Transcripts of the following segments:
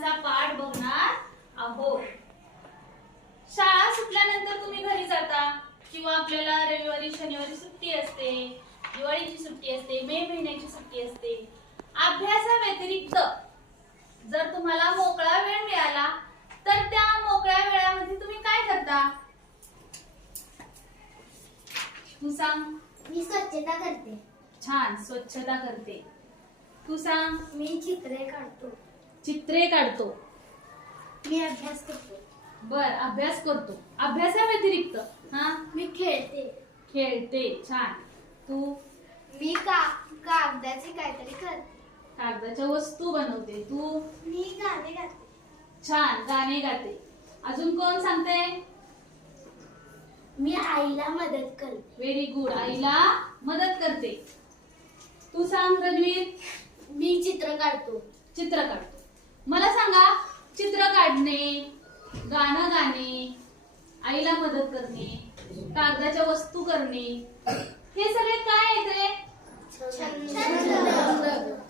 लेखनाचा पाठ बघणार आहोत। शाळा सुटल्यानंतर तुम्ही घरी जाता किंवा आपल्याला रविवारी शनिवारी सुट्टी असते, दिवाळीची सुट्टी असते, मे महिन्याची सुट्टी असते। अभ्यासाव्यतिरिक्त जर तुम्हाला मोकळा वेळ मिळाला तर त्या मोकळ्या वेळामध्ये तुम्ही काय करता? तू सांग। मी स्वच्छता करते। छान, स्वच्छता करते। तू सांग। मी चित्रे काढतो। चित्रे काढतो। मी अभ्यास करतो। बर, अभ्यास करतो। अभ्यासाव्यतिरिक्त मी खेळते। खेळते। छान। तू? मी कागदाचे काहीतरी करते। कागदाच्या वस्तू बनवते। तू? मी गाणे गाते। छान, गाणे गाते। अजून कोण सांगते? मी आईला मदत करते। व्हेरी गुड, आईला मदत करते। तू सांग रणवीर। मी चित्र काढतो। चित्र काढतो। मला सांगा, चित्र काढणे, गाणं गाणे, आईला मदत करणे, कागदाच्या वस्तू करणे, हे सगळे काय आहेत?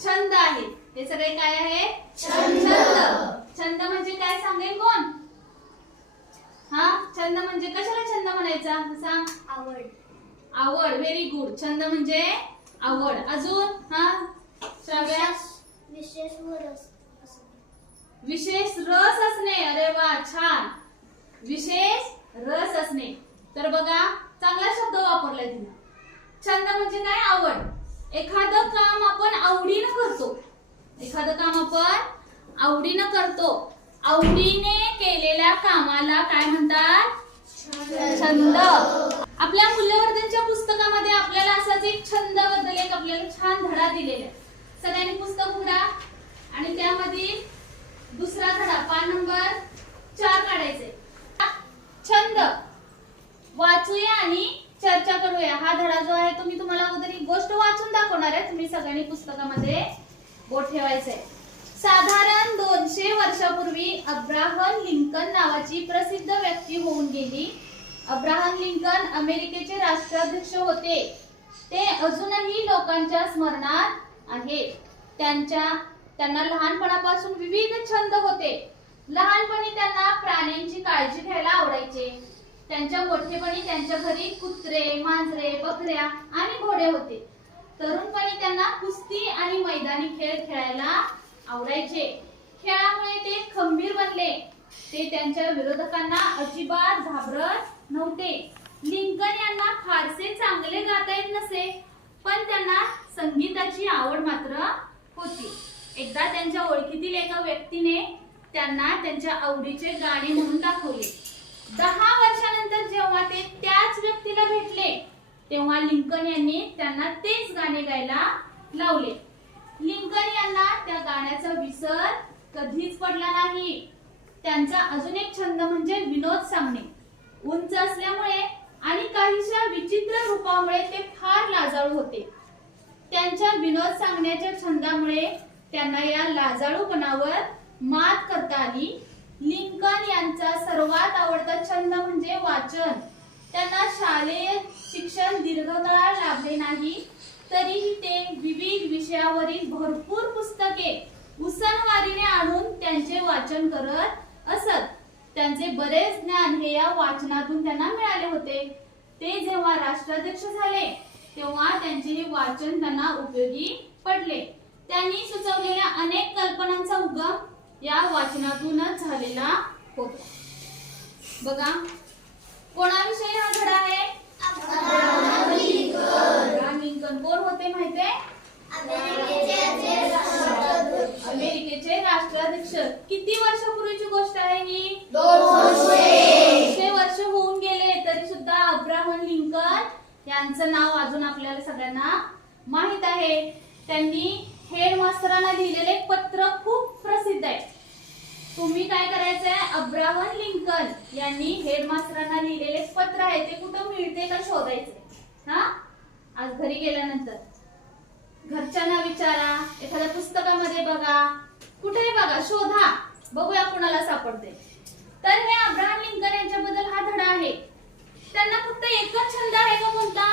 छंद आहे। हे सगळे काय आहे? छंद। छंद म्हणजे काय सांगेल कोण? छंद म्हणजे कशाला छंद म्हणायचा? सांग। आवड। आवड, व्हेरी गुड। छंद म्हणजे आवड। अजून? श्राव्या? विशेष रस असणे। अरे वा, छान। विशेष रस असणे। तर बघा, चांगला शब्द वापरलाय तिने। छंद म्हणजे काय? आवड। एखादं काम आपण आवडीनं करतो। एखादं काम आपण आवडीनं करतो। आवडीने केलेल्या कामाला काय म्हणतात? छंद। आपल्या मूल्यवर्धनच्या पुस्तकामध्ये आपल्याला असाच एक छंद बद्दल एक आपल्याला छान धडा दिलेला आहे। सगळ्यांनी पुस्तक उघडा आणि त्यामध्ये दुसरा धडा पान नंबर 4 काढायचे। छंद वाचूया आणि चर्चा करूया। हा धडा जो आहे तो मी तुम्हाला अगोदर एक गोष्ट वाचून दाखवणार आहे। तुम्ही सगळ्यांनी पुस्तकामध्ये बोट ठेवायचंय। साधारण 200 वर्षापूर्वी अब्राहम लिंकन नावाची प्रसिद्ध व्यक्ती होऊन गेली। अब्राहम लिंकन अमेरिकेचे राष्ट्राध्यक्ष होते। ते अजूनही लोकांच्या स्मरणात आहेत। त्यांना लहानपणापासून विविध छंद होते। लहानपणी त्यांना प्राण्यांची काळजी घ्यायला आवडायचे। त्यांच्या मोठेपणी त्यांच्या घरी कुत्रे, मांजरे, बकऱ्या आणि घोडे होते। तरुणपणी त्यांना कुस्ती आणि मैदानी खेळ खेळायला आवडायचे। खेळामुळे ते खंबीर बनले। ते त्यांच्या विरोधकांना अजिबात घाबरत नव्हते। लिंकन यांना फारसे चांगले गाता येत नसे, पण त्यांना संगीताची आवड मात्र होती। एकदा त्यांच्या ओळखीतील एका व्यक्तीने त्यांना त्यांच्या आवडीचे गाणे म्हणून दाखवले। 10 वर्षानंतर जेव्हा ते त्याच व्यक्तीला भेटले तेव्हा लिंकन यांनी त्यांना तेच गाणे गायला लावले। लिंकन यांना त्या गाण्याचा विसर कधीच पडला नाही। त्यांचा अजून एक छंद म्हणजे विनोद सांगणे। उंच असल्यामुळे आणि काहीशा विचित्र रूपामुळे ते फार लाजाळू होते। त्यांच्या विनोद सांगण्याच्या छंदामुळे त्यांना या लाजाळूपणावर मात करता आली। लिंकन यांचा सर्वात आवडता छंद म्हणजे वाचन। त्यांना शालेय शिक्षण दीर्घकाळ लाभले नाही, तरीही ते विविध विषयावरील भरपूर पुस्तके उसनवारीने आणून त्यांचे वाचन करत असत। त्यांचे बरेच ज्ञान हे या वाचनातून त्यांना मिळाले होते। ते जेव्हा राष्ट्राध्यक्ष झाले तेव्हा त्यांचे हे वाचन त्यांना उपयोगी पडले। त्यांनी सुचवलेल्या अनेक कल्पनांचा उगम या वाचनातूनच झालेला होता। बघा, कोणाविषयी हा धडा आहे? अब्राहम लिंकन कोण होते माहितीये? अमेरिकेचे राष्ट्राध्यक्ष। किती वर्षापूर्वीची गोष्ट आहे ही? 200 वर्ष होऊन गेले तरी सुद्धा अब्राहम लिंकन यांचं नाव अजून आपल्याला सगळ्यांना माहित आहे। त्यांनी हेडमास्टरांना लिहिलेले पत्र खूप प्रसिद्ध आहे। तुम्ही काय करायचंय? अब्राहम लिंकन यांनी हेडमास्टरांना लिहिलेले पत्र आहे ते कुठं मिळते का शोधायचे। आज घरी गेल्यानंतर घरच्यांना विचारा, एखाद्या पुस्तकामध्ये बघा, कुठेही बघा, शोधा, बघूया कुणाला सापडते। तर हे अब्राहम लिंकन यांच्याबद्दल हा धडा आहे। त्यांना फक्त एकच छंद आहे का कोणता?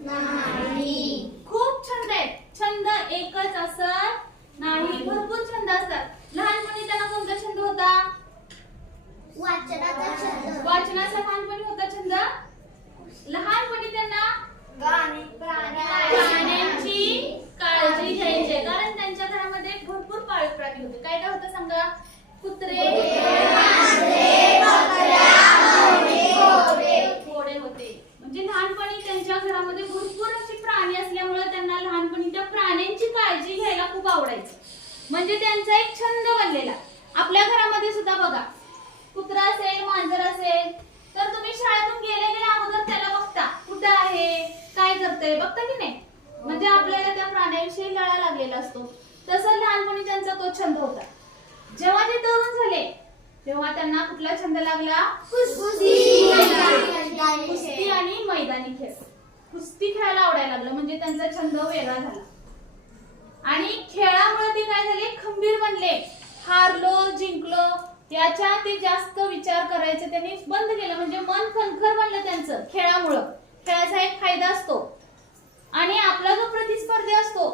नाही, खूप छंद आहेत। छंद एकच असत नाही, भरपूर छंद असतात। लहानपणी त्यांना कोणता असते बघता की नाही, म्हणजे आपल्याला त्या प्राण्याविषयी लळा लागलेला असतो. तसं लहानपणी त्यांचा तो छंद होता. जेव्हा ते तरुण झाले तेव्हा त्यांना कुठला छंद लागला? कुस्ती आणि मैदानी खेळ. कुस्ती खेळायला आवडायला लागलं, म्हणजे त्यांचा छंद वेगळा झाला. आणि खेळामुळे ते काय झाले? खंबीर बनले. हारलो जिंकलो याच्या ते जास्त विचार करायचे त्यांनी बंद केलं, म्हणजे मन खणखर बनलं त्यांचं खेळामुळं. खेळाचा एक फायदा असतो आणि आपला जो प्रतिस्पर्धी असतो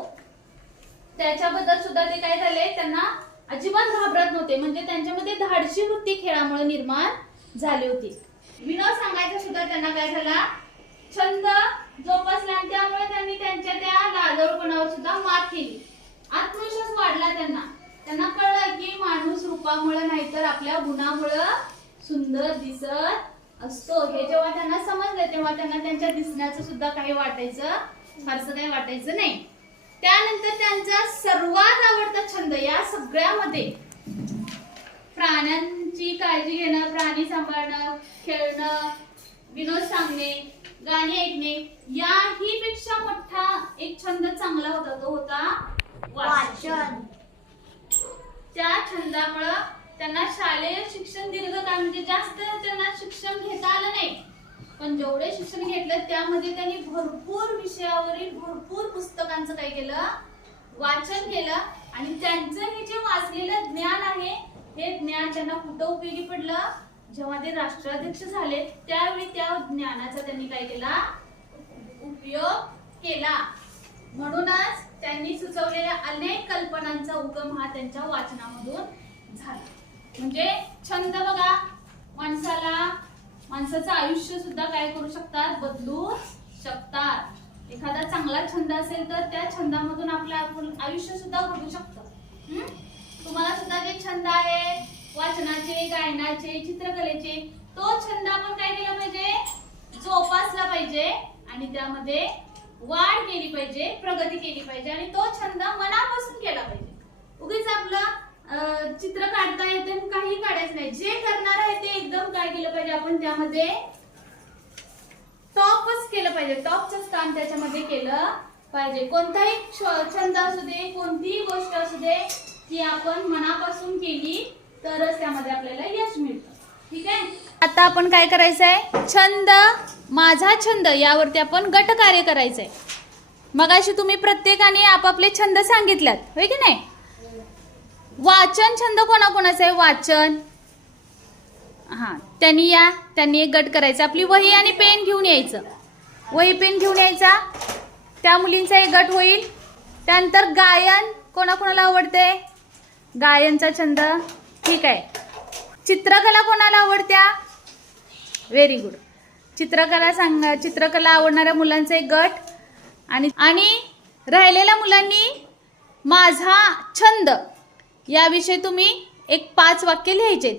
त्याच्याबद्दल सुद्धा ते काय झाले, त्यांना अजिबात घाबरत नव्हते, म्हणजे त्यांच्यामध्ये धाडसी वृत्ती खेळामुळे निर्माण झाली होती. विनोद सांगायचा सुद्धा त्यांना काय झाला? छंद जोपासला आणि त्यामुळे त्यांनी त्यांच्या त्या लाजळपणावर सुद्धा मात केली. आत्मविश्वास वाढला त्यांना. त्यांना कळलं की माणूस रूपामुळे नाही तर आपल्या गुणामुळे सुंदर दिसत असतो. हे जेव्हा त्यांना समजलं तेव्हा त्यांना त्यांच्या दिसण्याचं सुद्धा काही वाटायचं, फारसं काही वाटायचं नाही. त्यानंतर त्यांचा सर्वात आवडता छंद या सगळ्यामध्ये प्राण्यांची काळजी घेणं, प्राणी सांभाळणं, खेळणं, विनोद सांगणे, गाणी ऐकणे याही पेक्षा मोठा एक छंद चांगला होता, तो होता वाचन. त्या छंदामुळे त्यांना शालेय शिक्षण दीर्घकाळ म्हणजे जास्त त्यांना शिक्षण घेता आलं नाही, पण जेवढे शिक्षण घेतलं त्यामध्ये त्यांनी भरपूर विषयावरील भरपूर पुस्तकांचं काय केलं? वाचन केलं. आणि त्यांचं हे जे वाचलेलं ज्ञान आहे हे ज्ञान त्यांना कुठं उपयोगी पडलं? जेव्हा ते राष्ट्राध्यक्ष झाले त्यावेळी त्या ज्ञानाचा त्यांनी काय केला? उपयोग केला. म्हणूनच त्यांनी सुचवलेल्या अनेक कल्पनांचा उगम हा त्यांच्या वाचनामधून झाला. म्हणजे छंद बघा, माणसाचं आयुष्य सुद्धा काय करू शकतात? बदलू शकतात. एखादा चांगला छंद असेल तर त्या छंदामधून आपलं आयुष्य सुद्धा घडू शकतं. तुम्हाला सुद्धा जे छंद आहे वाचनाचे, गायनाचे, चित्रकलेचे, तो छंद आपण काय केला पाहिजे? जोपासला पाहिजे आणि त्यामध्ये वाढ केली पाहिजे, प्रगती केली पाहिजे आणि तो छंद मनापासून केला पाहिजे. उगीच आपलं चित्र काढता येते काही काढायचं नाही. जे करणार आहे ते एकदम काय केलं पाहिजे? आपण त्यामध्ये टॉपच केलं पाहिजे, टॉपचंच काम त्याच्यामध्ये केलं पाहिजे. कोणताही छंद असू दे, कोणतीही गोष्ट असू दे, ती आपण मनापासून केली तरच त्यामध्ये आपल्याला यश मिळतं. ठीक आहे. आता आपण काय करायचंय? छंद, माझा छंद यावरती आपण गट कार्य करायचंय. मगाशी तुम्ही प्रत्येकाने आपापले छंद सांगितल्यात, होय की नाही? वाचन छंद कोणाकोणाचा आहे? वाचन, हा, त्यांनी एक गट करायचा. आपली वही आणि पेन घेऊन यायचं, वही पेन घेऊन यायचा, त्या मुलींचा एक गट होईल. त्यानंतर गायन, कोणाकोणाला आवडते? गायनचा छंद, ठीक आहे. चित्रकला कोणाला आवडत्या? Very good. चित्रकला आवडणाऱ्या मुलांचा एक गट. आणि राहिलेल्या मुलांनी माझा छंद याविषयी तुम्ही एक 5 वाक्य लिहायचे.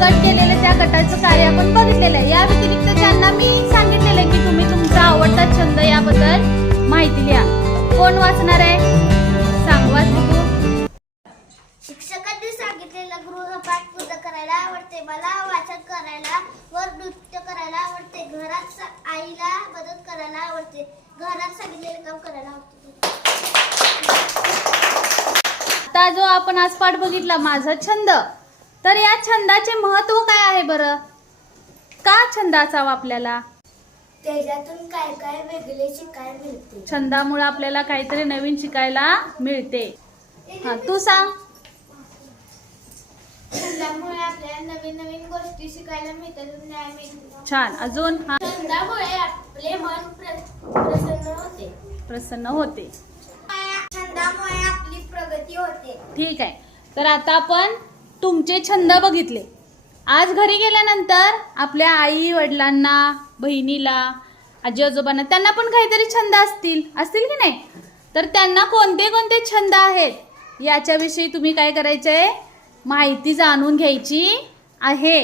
गट केलेले त्या गटाचं कार्य आपण बघितलेलं आहे. या व्यतिरिक्त त्यांना मी सांगितलेलं आहे की तुम्ही तुमचा आवडता छंद याबद्दल माहिती लिहा. कोण वाचणार आहे? सांग, वाच बघू. शिक्षकांनी सांगितलेलं गृहपाठ पूर्ण करायला आवडते. मला वाचन करायला व नृत्य करायला आवडते. घरात आईला मदत करायला आवडते. घरात सांगितलेलं काम करायला आवडते. आता जो आपण आज पाठ बघितला माझा छंद, तर या छंदाचे महत्व काय आहे बरं? का छंद असावा आपल्याला? त्याच्यातून काय काय वेगळे शिकायला मिळते. छंदामुळे आपल्याला काहीतरी नवीन शिकायला मिळते. हा, तू सांग. छंदामुळे आपल्याला नवीन नवीन गोष्टी शिकायला मिळतात. ज्ञान मिळते. छान. अजून? हा, छंदामुळे आपले मन प्रसन्न होते. प्रसन्न होते. छंदामुळे आपली प्रगती होते. ठीक आहे. तर आता आपण तुमचे छंद बघितले. आज घरी गेल्यानंतर आपल्या आई वडिलांना, बहिणीला, आजी आजोबांना, त्यांना पण काहीतरी छंद असतील की नाही? तर त्यांना कोणते कोणते छंद आहेत याच्याविषयी तुम्ही काय करायचंय? माहिती जाणून घ्यायची आहे.